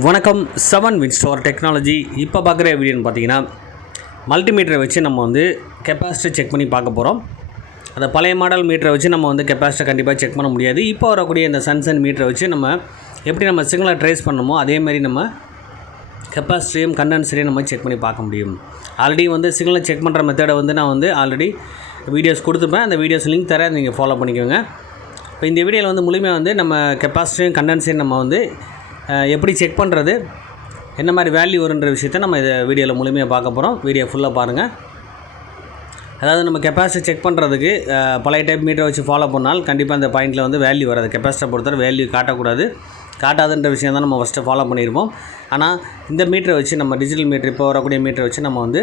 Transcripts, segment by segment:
வணக்கம் seven win store technology இப்போ பார்க்குற வீடியோன்னு பார்த்தீங்கன்னா மல்டிமீட்டரை வச்சு நம்ம வந்து கெப்பாசிட்டி செக் பண்ணி பார்க்க போகிறோம் அந்த பழைய மாடல் மீட்டரை வச்சு நம்ம வந்து கெப்பாசிட்டி கண்டிப்பாக செக் பண்ண முடியாது. இப்போ வரக்கூடிய இந்த சன்சன் மீட்டரை வச்சு நம்ம எப்படி நம்ம சிக்னலை ட்ரேஸ் பண்ணணுமோ அதே மாதிரி நம்ம கெப்பாசிட்டியும் கண்டென்சரையும் நம்ம செக் பண்ணி பார்க்க முடியும். ஆல்ரெடி வந்து சிக்னலை செக் பண்ணுற மெத்தடை வந்து நான் வந்து ஆல்ரெடி வீடியோஸ் கொடுத்துப்பேன். அந்த வீடியோஸ் லிங்க் தரேன் நீங்கள் ஃபாலோ பண்ணிக்கோங்க. இப்போ இந்த வீடியோவில் வந்து முழுமையாக வந்து நம்ம கெப்பாசிட்டியும் கண்டென்சரையும் நம்ம வந்து எப்படி செக் பண்ணுறது என்ன மாதிரி வேல்யூ வருன்ற விஷயத்த நம்ம இதை வீடியோவில் முழுமையாக பார்க்க போகிறோம் வீடியோ ஃபுல்லாக பாருங்கள் அதாவது நம்ம கெப்பாசிட்டி செக் பண்ணுறதுக்கு பழைய டைப் மீட்டரை வச்சு ஃபாலோ பண்ணால் கண்டிப்பாக அந்த பாயிண்ட்டில் வந்து வேல்யூ வராது. கெப்பாசிட்டை பொறுத்தவரை வேல்யூ காட்டக்கூடாது. காட்டாதுன்ற விஷயம் தான் நம்ம ஃபஸ்ட்டு ஃபாலோ பண்ணியிருப்போம் ஆனால் இந்த மீட்டரை வச்சு நம்ம டிஜிட்டல் மீட்டர் இப்போ வரக்கூடிய மீட்டரை வச்சு நம்ம வந்து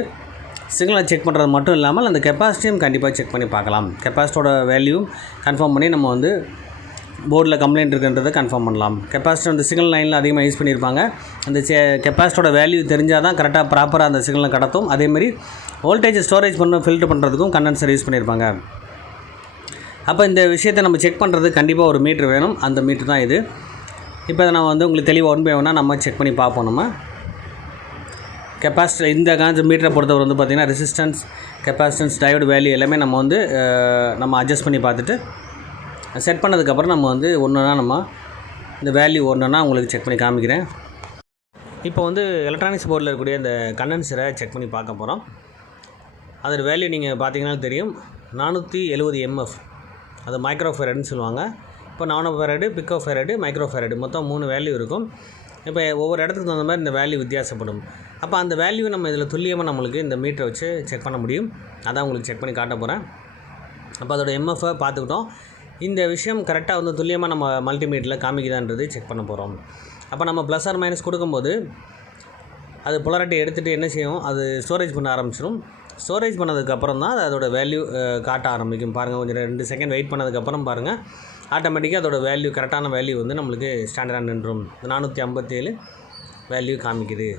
சிக்னலை செக் பண்ணுறது மட்டும் இல்லாமல் அந்த கெப்பாசிட்டியும் கண்டிப்பாக செக் பண்ணி பார்க்கலாம். கெப்பாசிட்டியோட வேல்யூவும் கன்ஃபார்ம் பண்ணி நம்ம வந்து போர்டில் கம்ப்ளைண்ட் இருக்குன்றதை கன்ஃபார்ம் பண்ணலாம். கெப்பாசிட்டி வந்து சிக்னல் லைனில் அதிகமாக யூஸ் பண்ணியிருப்பாங்க. அந்த கெப்பாசிட்டியோட வேல்யூ தெரிஞ்சால் தான் கரெக்டாக ப்ராப்பராக அந்த சிக்னலை கடத்தும். அதேமாதிரி வோல்டேஜ் ஸ்டோரேஜ் பண்ண ஃபில்டர் பண்ணுறதுக்கும் கண்டென்சர் யூஸ் பண்ணியிருப்பாங்க. அப்போ இந்த விஷயத்தை நம்ம செக் பண்ணுறது கண்டிப்பாக ஒரு மீட்ரு வேணும். அந்த மீட்ரு தான் இது. இப்போ இதை நான் வந்து உங்களுக்கு தெளிவாக ஒன் பை ஒன்றா நம்ம செக் பண்ணி பார்ப்போம் நம்ம. கெப்பாசிட்டி இந்த காஞ்ச மீட்டரை பொறுத்தவரை வந்து பார்த்திங்கன்னா ரெசிஸ்டன்ஸ் கெப்பாசிட்டன்ஸ் டயோடு வேல்யூ எல்லாமே நம்ம வந்து நம்ம அட்ஜஸ்ட் பண்ணி பார்த்துட்டு செட் பண்ணதுக்கப்புறம் நம்ம வந்து ஒன்றுனா நம்ம இந்த வேல்யூ ஒன்றுனா உங்களுக்கு செக் பண்ணி காமிக்கிறேன். இப்போ வந்து எலக்ட்ரானிக்ஸ் போர்டில் இருக்கக்கூடிய இந்த கண்டென்சரை செக் பண்ணி பார்க்க போகிறோம் அதோட வேல்யூ நீங்கள் பார்த்தீங்கன்னா தெரியும். நானூற்றி எழுபது எம்எஃப் அது மைக்ரோ ஃபெரட்னு சொல்லுவாங்க. இப்போ நானோ ஃபெரடு பிக்கோ ஃபெரடு மைக்ரோ ஃபெரடு மொத்தம் மூணு வேல்யூ இருக்கும். இப்போ ஒவ்வொரு இடத்துக்கு தகுந்த மாதிரி இந்த வேல்யூ வித்தியாசப்படும். அப்போ அந்த வேல்யூ நம்ம இதில் துல்லியமாக நம்மளுக்கு இந்த மீட்டரை வச்சு செக் பண்ண முடியும். அதான் உங்களுக்கு செக் பண்ணி காட்ட போகிறேன் அப்போ அதோட எம்எஃப்பை பார்த்துக்கிட்டோம். இந்த விஷயம் கரெக்டாக வந்து துல்லியமாக நம்ம மல்டிமீட்டரில் காமிக்குதான்றது செக் பண்ண போகிறோம் அப்போ நம்ம ப்ளஸ் ஆர் மைனஸ் கொடுக்கும்போது அது புலராட்டி எடுத்துகிட்டு என்ன செய்யும்? அது ஸ்டோரேஜ் பண்ண ஆரம்பிச்சிடும் ஸ்டோரேஜ் பண்ணதுக்கப்புறம் தான் அது அதோட வேல்யூ காட்ட ஆரம்பிக்கும். பாருங்கள் கொஞ்சம் ரெண்டு செகண்ட் வெயிட் பண்ணதுக்கப்புறம் பாருங்கள் ஆட்டோமேட்டிக்காக அதோட வேல்யூ கரெக்டான வேல்யூ வந்து நம்மளுக்கு ஸ்டாண்டர்டாக நின்றும். நானூற்றி ஐம்பத்தேழு வேல்யூ காமிக்குது.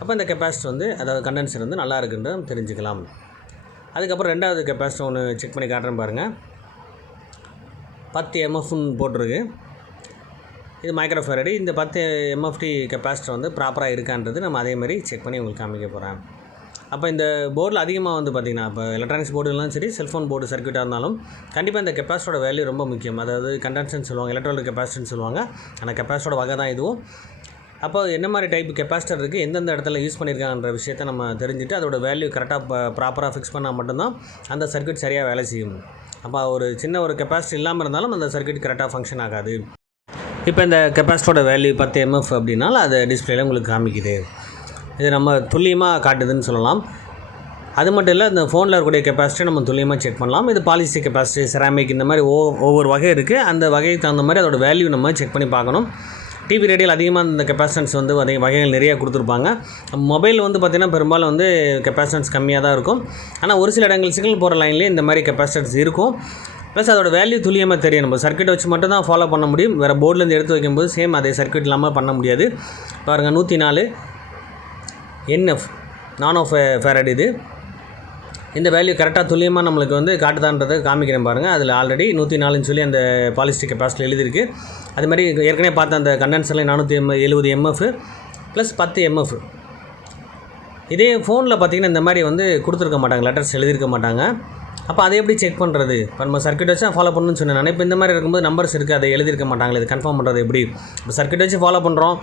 அப்போ இந்த கெப்பாசிட்டி வந்து அதாவது கண்டென்சர் வந்து நல்லா இருக்குன்றத தெரிஞ்சுக்கலாம். அதுக்கப்புறம் ரெண்டாவது கெப்பாசிட்டி ஒன்று செக் பண்ணி காட்டுறேன் பாருங்கள் பத்து எம்எஃப்னு போட்டிருக்கு. இது மைக்ரோஃபேரடி இந்த பத்து எம்எஃப்டி கெப்பாசிட்டர் வந்து ப்ராப்பராக இருக்கான்றது நம்ம அதே மாதிரி செக் பண்ணி உங்களுக்கு காமிக்க போகிறேன் அப்போ இந்த போர்டில் அதிகமாக வந்து பார்த்திங்கன்னா இப்போ எலக்ட்ரானிக்ஸ் போர்டுலாம் சரி செல்ஃபோன் போர்டு சர்க்யூட்டாக இருந்தாலும் கண்டிப்பாக இந்த கெப்பாசிட்டோட வேல்யூ ரொம்ப முக்கியம். அதாவது கண்டன்சன் சொல்லுவாங்க எலக்ட்ரானிக் கெப்பாசிட்டின்னு சொல்லுவாங்க. ஆனால் கெப்பாசிட்டோட வகை தான் இதுவும். அப்போ என்ன மாதிரி டைப் கெப்பாசிட்டர் இருக்குது எந்தெந்த இடத்துல யூஸ் பண்ணியிருக்காங்கன்ற விஷயத்த நம்ம தெரிஞ்சுட்டு அதோட வேல்யூ கரெக்டாக ப்ராப்பராக ஃபிக்ஸ் பண்ணால் மட்டும்தான் அந்த சர்க்யூட் சரியாக வேலை செய்யும். அப்போ ஒரு சின்ன ஒரு கெப்பாசிட்டி இல்லாமல் இருந்தாலும் அந்த சர்க்கியூட் கரெக்டாக ஃபங்க்ஷன் ஆகாது. இப்போ இந்த கெப்பாசிட்டோட வேல்யூ பத்து எம்எஃப் அப்படின்னாலும் அது டிஸ்பிளேல உங்களுக்கு காமிக்குது. இது நம்ம துல்லியமாக காட்டுதுன்னு சொல்லலாம். அது மட்டும் இல்லை இந்த ஃபோனில் இருக்கக்கூடிய கெப்பாசிட்டி நம்ம துல்லியமாக செக் பண்ணலாம். இது பாலிசி கெப்பாசிட்டி செராமிக் இந்த மாதிரி ஒவ்வொரு ஒவ்வொரு வகை இருக்குது அந்த வகைக்கு தகுந்த மாதிரி அதோட வேல்யூ நம்ம செக் பண்ணி பார்க்கணும். டிவி ரேடியோவில் அதிகமாக இந்த கெப்பாசிட்டன்ஸ் வந்து அதிக வகைகள் நிறைய கொடுத்துருப்பாங்க மொபைல் வந்து பார்த்திங்கன்னா பெரும்பாலும் வந்து கெப்பாசிட்டன்ஸ் கம்மியாக தான் இருக்கும் ஆனால் ஒரு சில இடங்கள் சிக்னல் போகிற லைன்லேயே இந்த மாதிரி கெப்பாசிட்டன்ஸ் இருக்கும் ப்ளஸ் அதோட வேல்யூ துல்லியமாக தெரியும் நம்ம சர்க்கியூட் வச்சு மட்டும் தான் ஃபாலோ பண்ண முடியும் வேறு போர்ட்லேருந்து எடுத்து வைக்கும்போது சேம் அதே சர்க்கியூட் இல்லாமல் பண்ண முடியாது பாருங்கள் நூற்றி நாலு என்எஃப் நானோ ஃபே ஃபேரட் இது இந்த வேல்யூ கரெக்டாக துல்லியமாக நம்மளுக்கு வந்து காட்டுதான்றதை காமிக்கிறேன் பாருங்கள் அதில் ஆல்ரெடி நூற்றி நாலுன்னு சொல்லி அந்த பாலிஸ்டிக் கெப்பாசிட்டி எழுதியிருக்கு. அது மாதிரி ஏற்கனவே பார்த்த அந்த கண்டென்சரில் நானூற்றி எம் எழுபது எம்எஃப் ப்ளஸ் பத்து எம்எஃப் இதே ஃபோனில் பார்த்தீங்கன்னா இந்த மாதிரி வந்து கொடுத்துருக்க மாட்டாங்க லெட்டர்ஸ் எழுதியிருக்க மாட்டாங்க. அப்போ அதை எப்படி செக் பண்ணுறது இப்போ நம்ம சர்க்கியூட் வச்சு ஃபாலோ பண்ணணும்னு சொன்னேன். இப்போ இந்த மாதிரி இருக்கும்போது நம்பர்ஸ் இருக்குது அதை எழுதியிருக்க மாட்டாங்களே இது கன்ஃபார்ம் பண்ணுறது எப்படி? இப்போ சர்க்கியூட் வச்சு ஃபாலோ பண்ணுறோம்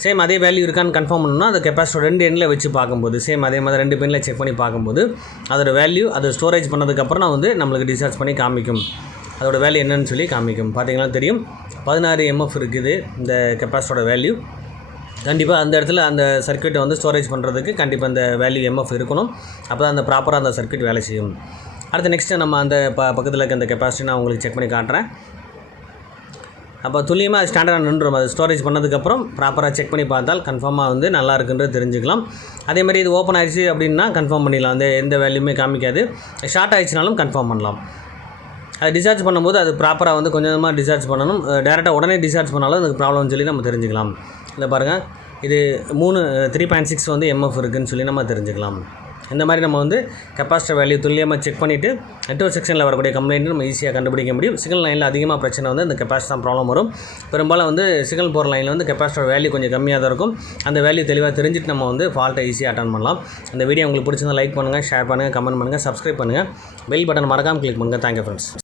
சேம் அதே வேல்யூ இருக்கான்னு கன்ஃபார்ம் பண்ணணும்னா அந்த கெப்பாசிட்டி ரெண்டு எண்ணில் வச்சு பார்க்கும்போது சேம் அதே மாதிரி ரெண்டு பெண்ணில் செக் பண்ணி பார்க்கும்போது அதோட வேல்யூ அதை ஸ்டோரேஜ் பண்ணதுக்கப்புறம் நான் வந்து நம்மளுக்கு டிஸ்சார்ஜ் பண்ணி காமிக்கும். அதோட வேல்யூ என்னன்னு சொல்லி காமிக்கும். பார்த்தீங்கன்னா தெரியும்? பதினாறு எம்எஃப் இருக்குது இந்த கெப்பாசிட்டியோட வேல்யூ கண்டிப்பாக அந்த இடத்துல அந்த சர்க்கியூட்டை வந்து ஸ்டோரேஜ் பண்ணுறதுக்கு கண்டிப்பாக அந்த வேல்யூ எம்எஃப் இருக்கணும். அப்போ தான் அந்த ப்ராப்பராக அந்த சர்க்கியூட் வேலை செய்யும். அடுத்து நெக்ஸ்ட்டு நம்ம அந்த ப பக்கத்தில் இருக்க அந்த கெப்பாசிட்டி நான் உங்களுக்கு செக் பண்ணி காட்டுறேன். அப்போ துல்லியமாக ஸ்டாண்டர்டாக நின்றும் அது ஸ்டோரேஜ் பண்ணதுக்கப்புறம் ப்ராப்பராக செக் பண்ணி பார்த்தால் கன்ஃபார்மாக வந்து நல்லா இருக்குன்றது தெரிஞ்சுக்கலாம். அதே மாதிரி இது ஓப்பன் ஆயிடுச்சு அப்படின்னா கன்ஃபார்ம் பண்ணிடலாம். அந்த எந்த வேல்யூமே காமிக்காது. ஷார்ட் ஆயிடுச்சுனாலும் கன்ஃபார்ம் பண்ணலாம். அது டிஸ்சார்ஜ் பண்ணும்போது அது ப்ராப்பராக வந்து கொஞ்சமாக டிஸ்சார்ஜ் பண்ணணும். டேரெக்டாக உடனே டிஸ்சார்ஜ் பண்ணாலும் அதுக்கு ப்ராப்ளம்னு சொல்லி நம்ம தெரிஞ்சுக்கலாம். இதை பாருங்கள் இது மூணு த்ரீ பாயிண்ட் சிக்ஸ் வந்து எம்எஃப் இருக்குதுன்னு சொல்லி நம்ம தெரிஞ்சுக்கலாம். இந்த மாதிரி நம்ம வந்து கெப்பாசிட்டர் வேல்யூ துல்லியமாக செக் பண்ணிவிட்டு நெட்ஒர்க் செக்ஷனில் வரக்கூடிய கம்ப்ளைண்ட்டு நம்ம ஈஸியாக கண்டுபிடிக்க முடியும். சிக்னல் லைனில் அதிகமாக பிரச்சனை வந்து இந்த கெப்பாசிட்டி தான் ப்ராப்ளம் வரும். பெரும்பாலும் வந்து சிக்னல் போகிற லைனில் வந்து கெப்பாசிட்டர் வேல்யூ கொஞ்சம் கம்மியாக தான் இருக்கும். அந்த வேல்யூ தெளிவாக தெரிஞ்சுட்டு நம்ம வந்து ஃபால்ட்டை ஈஸியாக அட்டன் பண்ணலாம். இந்த வீடியோ உங்களுக்கு பிடிச்சிருந்தா லைக் பண்ணுங்கள் ஷேர் பண்ணுங்கள் கமெண்ட் பண்ணுங்கள் சப்ஸ்கிரைப் பண்ணுங்கள் பெல் பட்டன் மறக்காமல் கிளிக் பண்ணுங்கள் தேங்க்யூ ஃப்ரெண்ட்ஸ்